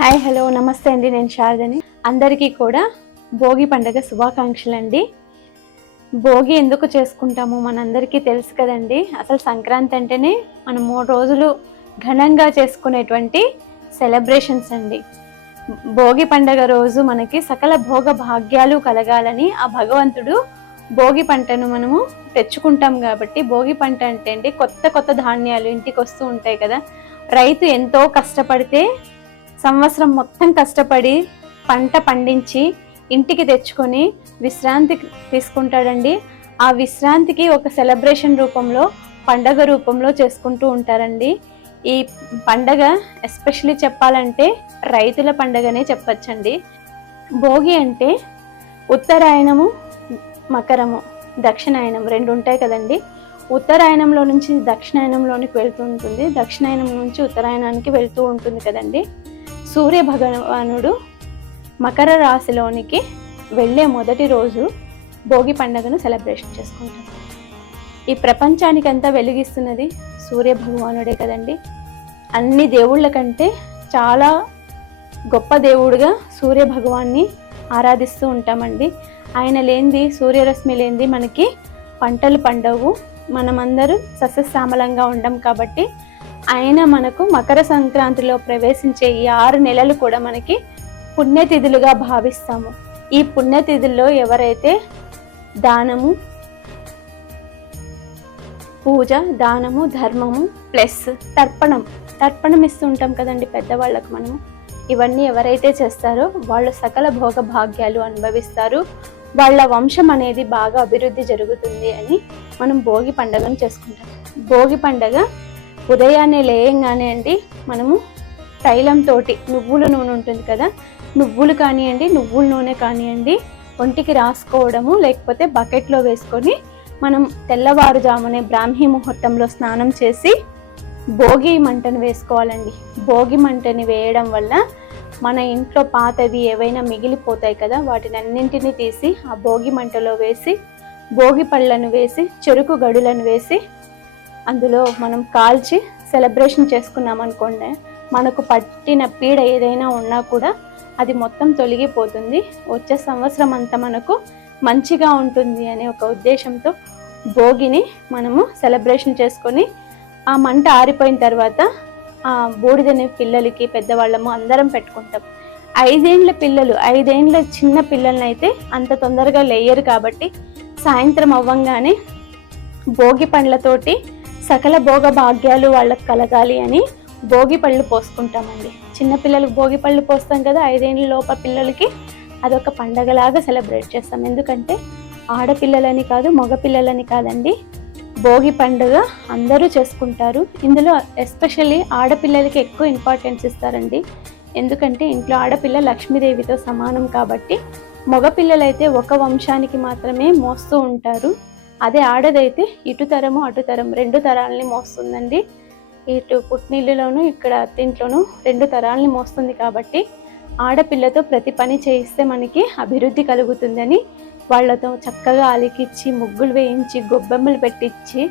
Hi hello నమస్తే అండి, నేను శారదని. అందరికీ కూడా భోగి పండుగ శుభాకాంక్షలు అండి. భోగి ఎందుకు చేసుకుంటాము మనందరికీ తెలుసు కదండి. అసలు సంక్రాంతి అంటేనే మనం 3 రోజులు ఘనంగా చేసుకునేటువంటి సెలబ్రేషన్స్ అండి. భోగి పండుగ రోజు మనకి సకల భోగ భాగ్యాలు కలగాలని ఆ భగవంతుడు భోగి పంటను మనము తెచ్చుకుంటాం కాబట్టి, భోగి పంట అంటే అండి కొత్త కొత్త ధాన్యాలు ఇంటికి వస్తూ ఉంటాయి కదా. రైతు ఎంతో కష్టపడితే సంవత్సరం మొత్తం కష్టపడి పంట పండించి ఇంటికి తెచ్చుకొని విశ్రాంతి తీసుకుంటాడండి. ఆ విశ్రాంతికి ఒక సెలబ్రేషన్ రూపంలో, పండగ రూపంలో చేసుకుంటూ ఉంటారండి. ఈ పండగ ఎస్పెషల్లీ చెప్పాలంటే రైతుల పండగనే చెప్పచ్చండి. భోగి అంటే ఉత్తరాయణము, మకరము, దక్షిణాయనం 2 ఉంటాయి కదండి. ఉత్తరాయణంలో నుంచి దక్షిణాయనంలోనికి వెళ్తూ ఉంటుంది, దక్షిణాయనం నుంచి ఉత్తరాయణానికి వెళ్తూ ఉంటుంది కదండి. సూర్య భగవానుడు మకర రాశిలోనికి వెళ్ళే మొదటి రోజు భోగి పండుగను సెలబ్రేషన్ చేసుకుంటాం. ఈ ప్రపంచానికంతా వెలిగిస్తున్నది సూర్య భగవానుడే కదండి. అన్ని దేవుళ్ళ కంటే చాలా గొప్ప దేవుడుగా సూర్య భగవాన్ని ఆరాధిస్తూ ఉంటామండి. ఆయన లేనిది, సూర్యరశ్మి లేనిది మనకి పంటలు పండవు, మనమందరూ సస్యశ్యామలంగా ఉండం. కాబట్టి ఆయన మనకు మకర సంక్రాంతిలో ప్రవేశించే ఈ 6 నెలలు కూడా మనకి పుణ్యతిథులుగా భావిస్తాము. ఈ పుణ్యతిథుల్లో ఎవరైతే దానము, పూజ, దానము, ధర్మము ప్లస్ తర్పణం ఇస్తూ ఉంటాం కదండి పెద్దవాళ్ళకు మనము. ఇవన్నీ ఎవరైతే చేస్తారో వాళ్ళు సకల భోగ భాగ్యాలు అనుభవిస్తారు, వాళ్ళ వంశం అనేది బాగా అభివృద్ధి జరుగుతుంది అని మనం భోగి పండుగను చేసుకుంటాం. భోగి పండుగ ఉదయాన్నే లేయంగానే అండి మనము తైలంతో, నువ్వుల నూనె ఉంటుంది కదా, నువ్వులు కానివ్వండి, నువ్వుల నూనె కానివ్వండి, ఒంటికి రాసుకోవడము, లేకపోతే బకెట్లో వేసుకొని మనం తెల్లవారుజామునే బ్రాహ్మీ ముహూర్తంలో స్నానం చేసి భోగి మంటను వేసుకోవాలండి. భోగి మంటని వేయడం వల్ల మన ఇంట్లో పాతవి ఏవైనా మిగిలిపోతాయి కదా, వాటిని అన్నింటినీ తీసి ఆ భోగి మంటలో వేసి, భోగి పళ్ళను వేసి, చెరుకు గడులను వేసి అందులో మనం కాల్చి సెలబ్రేషన్ చేసుకున్నాం అనుకోండి, మనకు పట్టిన పీడ ఏదైనా ఉన్నా కూడా అది మొత్తం తొలగిపోతుంది, వచ్చే సంవత్సరం అంతా మనకు మంచిగా ఉంటుంది అనే ఒక ఉద్దేశంతో భోగిని మనము సెలబ్రేషన్ చేసుకొని ఆ మంట ఆరిపోయిన తర్వాత ఆ బూడిదని పిల్లలకి, పెద్దవాళ్ళము అందరం పెట్టుకుంటాం. 5 ఏళ్ల పిల్లలు, 5 ఏళ్ల చిన్న పిల్లల్ని అయితే అంత తొందరగా లేయరు కాబట్టి సాయంత్రం అవ్వంగానే భోగి పండ్లతోటి సకల భోగ భాగ్యాలు వాళ్ళకి కలగాలి అని భోగి పళ్ళు పోసుకుంటామండి. చిన్నపిల్లలకు భోగి పళ్ళు పోస్తాం కదా, 5 ఏళ్ళ లోప పిల్లలకి అదొక పండగలాగా సెలబ్రేట్ చేస్తాం. ఎందుకంటే ఆడపిల్లలని కాదు, మగపిల్లలని కాదండి, భోగి పండుగ అందరూ చేసుకుంటారు. ఇందులో ఎస్పెషల్లీ ఆడపిల్లలకి ఎక్కువ ఇంపార్టెన్స్ ఇస్తారండి. ఎందుకంటే ఇంట్లో ఆడపిల్ల లక్ష్మీదేవితో సమానం కాబట్టి. మగపిల్లలైతే ఒక వంశానికి మాత్రమే మోస్తూ ఉంటారు, అదే ఆడదైతే ఇటు తరము అటు తరం 2 తరాలని మోస్తుందండి. ఇటు పుట్టినిల్లులోను ఇక్కడ అత్తింట్లోనూ 2 తరాలని మోస్తుంది. కాబట్టి ఆడపిల్లతో ప్రతి పని చేయిస్తే మనకి అభివృద్ధి కలుగుతుందని వాళ్ళతో చక్కగా అలికిచ్చి, ముగ్గులు వేయించి, గొబ్బెమ్మలు పెట్టించి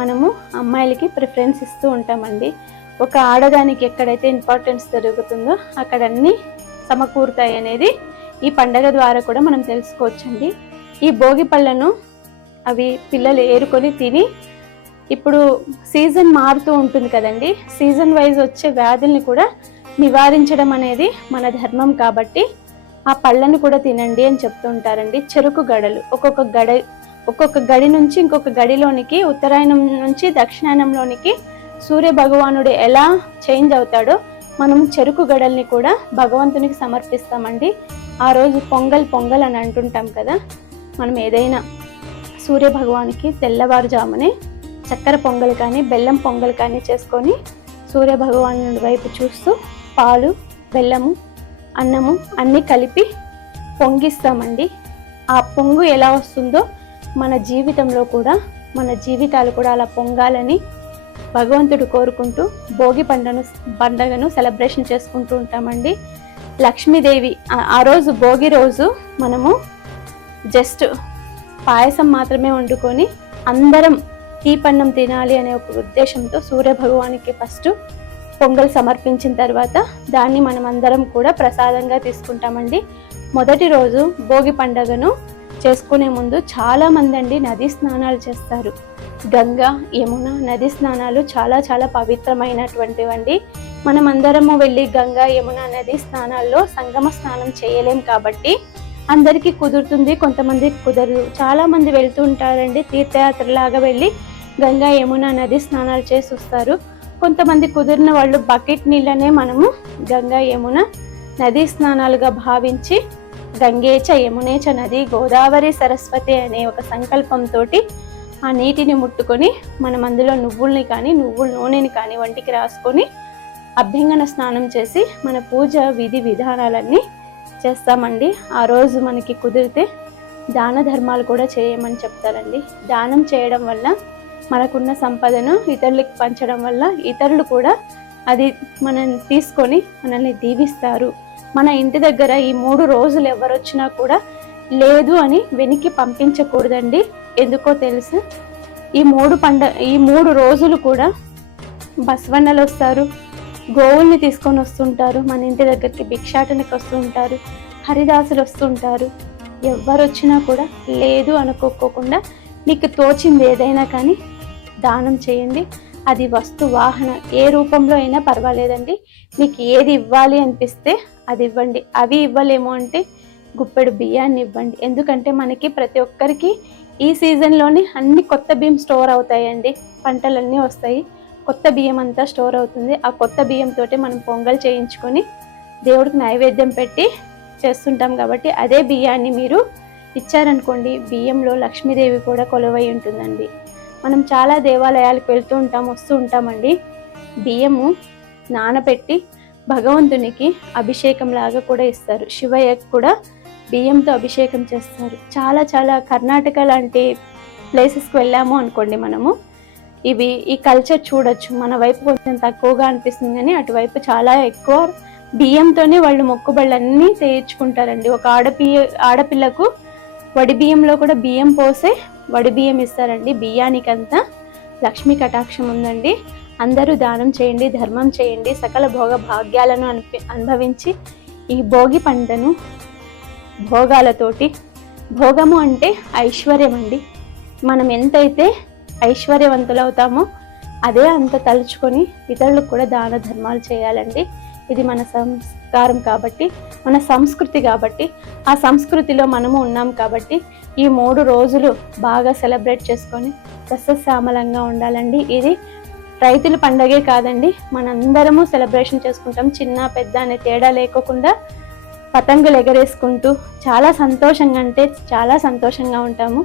మనము అమ్మాయిలకి ప్రిఫరెన్స్ ఇస్తూ ఉంటామండి. ఒక ఆడదానికి ఎక్కడైతే ఇంపార్టెన్స్ జరుగుతుందో అక్కడ అన్నీ సమకూరుతాయి అనేది ఈ పండగ ద్వారా కూడా మనం తెలుసుకోవచ్చండి. ఈ భోగి పళ్ళను అవి పిల్లలు ఏరుకొని తిని, ఇప్పుడు సీజన్ మారుతూ ఉంటుంది కదండి, సీజన్ వైజ్ వచ్చే వ్యాధుల్ని కూడా నివారించడం అనేది మన ధర్మం కాబట్టి ఆ పళ్ళను కూడా తినండి అని చెప్తుంటారండి. చెరుకు గడలు, ఒక్కొక్క గడి నుంచి ఇంకొక గడిలోనికి, ఉత్తరాయణం నుంచి దక్షిణాయనంలోనికి సూర్య భగవానుడు ఎలా చేంజ్ అవుతాడో మనం చెరుకు గడల్ని కూడా భగవంతునికి సమర్పిస్తామండి. ఆ రోజు పొంగల్ అని అంటుంటాం కదా, మనం ఏదైనా సూర్య భగవానికి తెల్లవారుజామునే చక్కెర పొంగల్ కానీ, బెల్లం పొంగల్ కానీ చేసుకొని సూర్య భగవానుడి వైపు చూస్తూ పాలు, బెల్లము, అన్నము అన్నీ కలిపి పొంగిస్తామండి. ఆ పొంగు ఎలా వస్తుందో మన జీవితంలో కూడా, మన జీవితాలు కూడా అలా పొంగాలని భగవంతుడు కోరుకుంటూ భోగి పండుగను సెలబ్రేషన్ చేసుకుంటూ ఉంటామండి. లక్ష్మీదేవి ఆ రోజు, భోగి రోజు మనము జస్ట్ పాయసం మాత్రమే వండుకొని అందరం తీపన్నం తినాలి అనే ఒక ఉద్దేశంతో సూర్య భగవానికి ఫస్ట్ పొంగల్ సమర్పించిన తర్వాత దాన్ని మనం అందరం కూడా ప్రసాదంగా తీసుకుంటామండి. మొదటి రోజు భోగి పండుగను చేసుకునే ముందు చాలా మంది అండి నదీ స్నానాలు చేస్తారు. గంగా, యమున నదీ స్నానాలు చాలా చాలా పవిత్రమైనటువంటివండి. మనం అందరము వెళ్ళి గంగా, యమున నదీ స్నానాల్లో సంగమ స్నానం చేయలేం కాబట్టి అందరికీ కుదురుతుంది, కొంతమందికి కుదరదు. చాలా మంది వెళ్తూ ఉంటారండి, తీర్థయాత్రలాగా వెళ్ళి గంగా, యమున నదీ స్నానాలు చేసి వస్తారు. కొంతమంది కుదిరిన వాళ్ళు బకెట్ నీళ్ళనే మనము గంగా, యమున నదీ స్నానాలుగా భావించి గంగేచ యమునేచ నది గోదావరి సరస్వతి అనే ఒక సంకల్పంతో ఆ నీటిని ముట్టుకొని మనం అందులో నువ్వుల నూనెని కానీ వంటికి రాసుకొని అభ్యంగన స్నానం చేసి మన పూజ విధి విధానాలన్నీ చేస్తామండి. ఆ రోజు మనకి కుదిరితే దాన ధర్మాలు కూడా చేయమని చెప్తారండి. దానం చేయడం వల్ల మనకున్న సంపదను ఇతరులకు పంచడం వల్ల ఇతరులు కూడా అది మనల్ని తీసుకొని మనల్ని దీవిస్తారు. మన ఇంటి దగ్గర ఈ 3 రోజులు ఎవరు వచ్చినా కూడా లేదు అని వెనక్కి పంపించకూడదండి. ఎందుకో తెలుసు, ఈ 3 రోజులు కూడా బసవన్నలు వస్తారు, గోవుల్ని తీసుకొని వస్తుంటారు, మన ఇంటి దగ్గరికి భిక్షాటనకి వస్తుంటారు, హరిదాసులు వస్తుంటారు. ఎవరు వచ్చినా కూడా లేదు అనుకోకుండా మీకు తోచింది ఏదైనా కానీ దానం చేయండి. అది వస్తు వాహన ఏ రూపంలో అయినా పర్వాలేదండి. మీకు ఏది ఇవ్వాలి అనిపిస్తే అది ఇవ్వండి. అవి ఇవ్వలేము అంటే గుప్పెడు బియ్యాన్ని ఇవ్వండి. ఎందుకంటే మనకి ప్రతి ఒక్కరికి ఈ సీజన్లోనే అన్ని కొత్త బియ్యం స్టోర్ అవుతాయండి. పంటలన్నీ వస్తాయి, కొత్త బియ్యం అంతా స్టోర్ అవుతుంది. ఆ కొత్త బియ్యంతో మనం పొంగల్ చేయించుకొని దేవుడికి నైవేద్యం పెట్టి చేస్తుంటాం కాబట్టి అదే బియ్యాన్ని మీరు ఇచ్చారనుకోండి, బియ్యంలో లక్ష్మీదేవి కూడా కొలువై ఉంటుందండి. మనం చాలా దేవాలయాలకు వెళ్తూ వస్తూ ఉంటామండి. బియ్యము నానబెట్టి భగవంతునికి అభిషేకం లాగా కూడా ఇస్తారు. శివయ్యకు కూడా బియ్యంతో అభిషేకం చేస్తారు. చాలా చాలా కర్ణాటక లాంటి ప్లేసెస్కి వెళ్ళాము అనుకోండి, మనము ఈ కల్చర్ చూడొచ్చు. మన వైపు కొంచెం తక్కువగా అనిపిస్తుంది కానీ అటువైపు చాలా ఎక్కువ బియ్యంతోనే వాళ్ళు మొక్కుబళ్ళన్నీ చేయించుకుంటారండి. ఒక ఆడపిల్లకు వడి బియ్యంలో కూడా బియ్యం పోసే వడి బియ్యం ఇస్తారండి. బియ్యానికంతా లక్ష్మీ కటాక్షం ఉందండి. అందరూ దానం చేయండి, ధర్మం చేయండి, సకల భోగ భాగ్యాలను అనుభవించి ఈ భోగి పంటను భోగాలతోటి, భోగము అంటే ఐశ్వర్యం అండి. మనం ఎంతైతే ఐశ్వర్యవంతులవుతామో అదే అంత తలుచుకొని ఇతరులకు కూడా దాన ధర్మాలు చేయాలండి. ఇది మన సంస్కారం కాబట్టి, మన సంస్కృతి కాబట్టి, ఆ సంస్కృతిలో మనము ఉన్నాం కాబట్టి ఈ 3 రోజులు బాగా సెలబ్రేట్ చేసుకొని సస్యశ్యామలంగా ఉండాలండి. ఇది రైతుల పండగే కాదండి, మనందరము సెలబ్రేషన్ చేసుకుంటాం. చిన్న పెద్ద అనే తేడా లేకోకుండా పతంగులు ఎగరేసుకుంటూ చాలా సంతోషంగా అంటే చాలా సంతోషంగా ఉంటాము.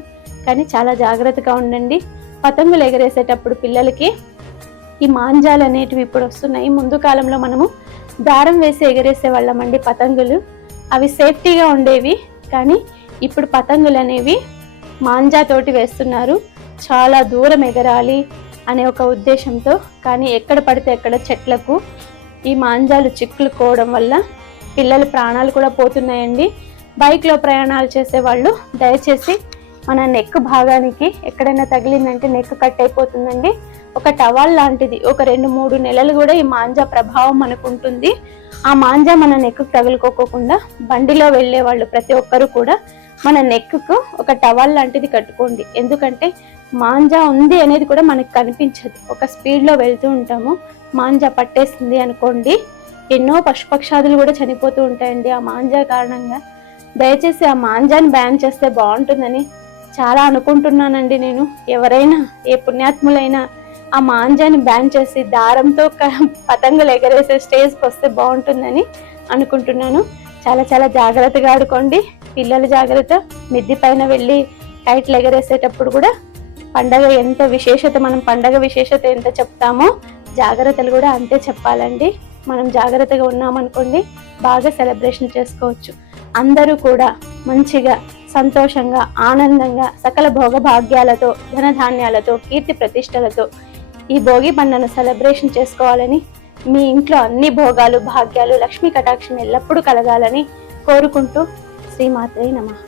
కానీ చాలా జాగ్రత్తగా ఉండండి. పతంగులు ఎగరేసేటప్పుడు పిల్లలకి ఈ మాంజాలు అనేటివి ఇప్పుడు వస్తున్నాయి. ముందు కాలంలో మనము దారం వేసి ఎగరేసే వాళ్ళమండి పతంగులు. అవి సేఫ్టీగా ఉండేవి. కానీ ఇప్పుడు పతంగులు అనేవి మాంజాతోటి వేస్తున్నారు. చాలా దూరం ఎగరాలి అనే ఒక ఉద్దేశంతో. కానీ ఎక్కడ పడితే ఎక్కడ చెట్లకు ఈ మాంజాలు చిక్కులుకోవడం వల్ల పిల్లల ప్రాణాలు కూడా పోతున్నాయండి. బైక్లో ప్రయాణాలు చేసే వాళ్ళు దయచేసి మన నెక్ భాగానికి ఎక్కడైనా తగిలిందంటే నెక్ కట్ అయిపోతుందండి. ఒక టవాల్ లాంటిది ఒక 2-3 నెలలు కూడా ఈ మాంజా ప్రభావం మనకు ఉంటుంది. ఆ మాంజా మన నెక్కు తగులుకోకుండా బండిలో వెళ్ళే వాళ్ళు ప్రతి ఒక్కరు కూడా మన నెక్కు ఒక టవాల్ లాంటిది కట్టుకోండి. ఎందుకంటే మాంజా ఉంది అనేది కూడా మనకు కనిపించదు. ఒక స్పీడ్లో వెళ్తూ ఉంటాము, మాంజా పట్టేస్తుంది అనుకోండి, ఎన్నో పశుపక్షాదులు కూడా చనిపోతూ ఉంటాయండి ఆ మాంజా కారణంగా. దయచేసి ఆ మాంజాని బ్యాన్ చేస్తే బాగుంటుందని చాలా అనుకుంటున్నానండి నేను. ఎవరైనా ఏ పుణ్యాత్ములైనా ఆ మాంజాని బ్యాన్ చేసి దారంతో పతంగులు ఎగరేసే స్టేజ్కి వస్తే బాగుంటుందని అనుకుంటున్నాను. చాలా చాలా జాగ్రత్తగా ఆడుకోండి. పిల్లలు జాగ్రత్త. మిద్ది పైన వెళ్ళి కైట్లు ఎగరేసేటప్పుడు కూడా పండగ ఎంత విశేషత, మనం పండగ విశేషత ఎంత చెప్తామో జాగ్రత్తలు కూడా అంతే చెప్పాలండి. మనం జాగ్రత్తగా ఉన్నామనుకోండి బాగా సెలబ్రేషన్ చేసుకోవచ్చు. అందరూ కూడా మంచిగా సంతోషంగా ఆనందంగా సకల భోగ భాగ్యాలతో ధనధాన్యాలతో కీర్తి ప్రతిష్టలతో ఈ భోగి పండుగను సెలబ్రేషన్ చేసుకోవాలని, మీ ఇంట్లో అన్ని భోగాలు భాగ్యాలు లక్ష్మీ కటాక్షం ఎల్లప్పుడూ కలగాలని కోరుకుంటూ శ్రీమాత్రే నమః.